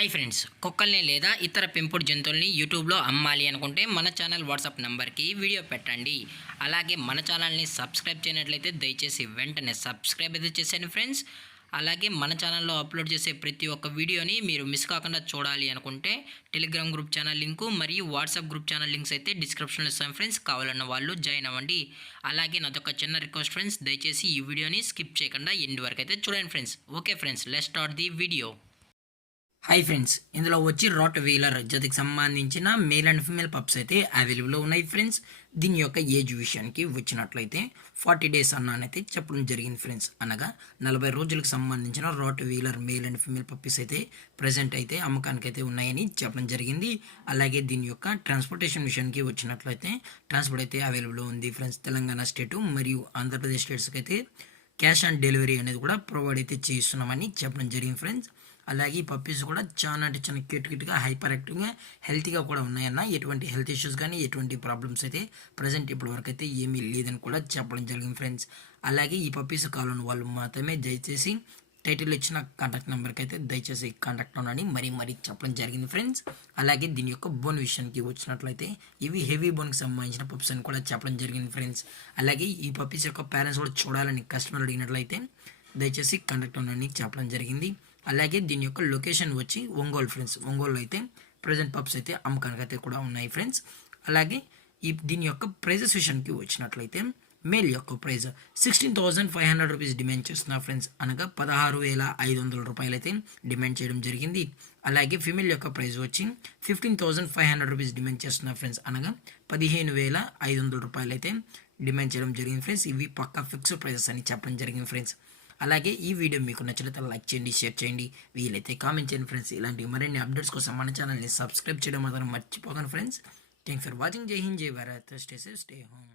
Hi friends, కుక్కల్ని లేదా ఇతర పెంపుడు జంతువుల్ని యూట్యూబ్లో అమ్మాలి అనుకుంటే మన ఛానల్ వాట్సాప్ నెంబర్కి వీడియో పెట్టండి. అలాగే మన ఛానల్ని సబ్స్క్రైబ్ చేయనట్లయితే దయచేసి వెంటనే సబ్స్క్రైబ్ అయితే చేసేయండి ఫ్రెండ్స్. అలాగే మన ఛానల్లో అప్లోడ్ చేసే ప్రతి ఒక్క వీడియోని మీరు మిస్ కాకుండా చూడాలి అనుకుంటే టెలిగ్రామ్ గ్రూప్ ఛానల్ లింకు మరియు వాట్సాప్ గ్రూప్ ఛానల్ లింక్స్ అయితే డిస్క్రిప్షన్లో ఇస్తాను ఫ్రెండ్స్. కావాలన్న వాళ్ళు జాయిన్ అవ్వండి. అలాగే నాదొక చిన్న రిక్వెస్ట్ ఫ్రెండ్స్, దయచేసి ఈ వీడియోని స్కిప్ చేయకుండా ఎండ్ వరకు అయితే చూడండి friends. Okay friends, let's start the video. Hi friends, ఇందులో వచ్చి రాట్ వీలర్ జతకి సంబంధించిన మేల్ అండ్ ఫీమేల్ పప్స్ అయితే అవైలబుల్లో ఉన్నాయి ఫ్రెండ్స్. దీని యొక్క ఏజ్ విషయానికి వచ్చినట్లయితే 40 డేస్ అన్నానైతే చెప్పడం జరిగింది ఫ్రెండ్స్. అనగా 40 రోజులకు సంబంధించిన Rottweiler male and female puppies అయితే ప్రజెంట్ అయితే అమ్మకానికి అయితే ఉన్నాయని చెప్పడం జరిగింది. అలాగే దీని యొక్క ట్రాన్స్పోర్టేషన్ విషయానికి వచ్చినట్లయితే ట్రాన్స్పోర్ట్ అయితే అవైలబుల్లో ఉంది ఫ్రెండ్స్. తెలంగాణ స్టేటు మరియు ఆంధ్రప్రదేశ్ స్టేట్స్కి అయితే క్యాష్ ఆన్ డెలివరీ అనేది కూడా ప్రొవైడ్ అయితే చేస్తున్నామని చెప్పడం జరిగింది ఫ్రెండ్స్. అలాగే ఈ పప్పీస్ కూడా చాలా అంటే చాలా క్యూట్గా హైపర్ యాక్టివ్గా హెల్తీగా కూడా ఉన్నాయన్న. ఎటువంటి హెల్త్ ఇష్యూస్ కానీ ఎటువంటి ప్రాబ్లమ్స్ అయితే ప్రజెంట్ ఇప్పటి వరకు అయితే ఏమీ లేదని కూడా చెప్పడం జరిగింది ఫ్రెండ్స్. అలాగే ఈ పప్పీస్ కావాలని వాళ్ళు మాత్రమే దయచేసి టైటిల్ ఇచ్చిన కాంటాక్ట్ నెంబర్కి అయితే దయచేసి కాంటాక్ట్ అవ్వండి మరీ చెప్పడం జరిగింది ఫ్రెండ్స్. అలాగే దీని యొక్క బోన్ విషయానికి వచ్చినట్లయితే ఇవి హెవీ బోన్కి సంబంధించిన పప్పీస్ అని కూడా చెప్పడం జరిగింది ఫ్రెండ్స్. అలాగే ఈ పప్పీస్ యొక్క పేరెంట్స్ కూడా చూడాలని కస్టమర్ అడిగినట్లయితే దయచేసి కాంటాక్ట్ అవ్వండి చెప్పడం జరిగింది. అలాగే దీని యొక్క లొకేషన్ వచ్చి ఒంగోలు ఫ్రెండ్స్. ఒంగోలు అయితే ప్రజెంట్ పప్స్ అయితే అమ్మకానికి అయితే కూడా ఉన్నాయి ఫ్రెండ్స్. అలాగే దీని యొక్క ప్రైజెస్ విషయానికి వచ్చినట్లయితే మేల్ యొక్క ప్రైజ్ 16,500 రూపీస్ డిమాండ్ చేస్తున్నారు ఫ్రెండ్స్. అనగా 16,500 రూపాయలు అయితే డిమాండ్ చేయడం జరిగింది. అలాగే ఫీమేల్ యొక్క ప్రైజ్ వచ్చి 15,500 రూపీస్ డిమాండ్ చేస్తున్నారు ఫ్రెండ్స్. అనగా 15,500 రూపాయలు అయితే డిమాండ్ చేయడం జరిగింది ఫ్రెండ్స్. ఇవి పక్కా ఫిక్స్డ్ ప్రైజెస్ అని చెప్పడం జరిగింది ఫ్రెండ్స్. అలాగే ఈ వీడియో మీకు నచ్చినట్లయితే లైక్ చేయండి, షేర్ చేయండి, వీలైతే కామెంట్ చేయండి ఫ్రెండ్స్. ఇలాంటి మరిన్ని అప్డేట్స్ కోసం మన ఛానల్ని సబ్స్క్రైబ్ చేయడం మాత్రం మర్చిపోకండి ఫ్రెండ్స్. Thanks for watching. జై హింద్, జై Bharat, stay safe, stay home.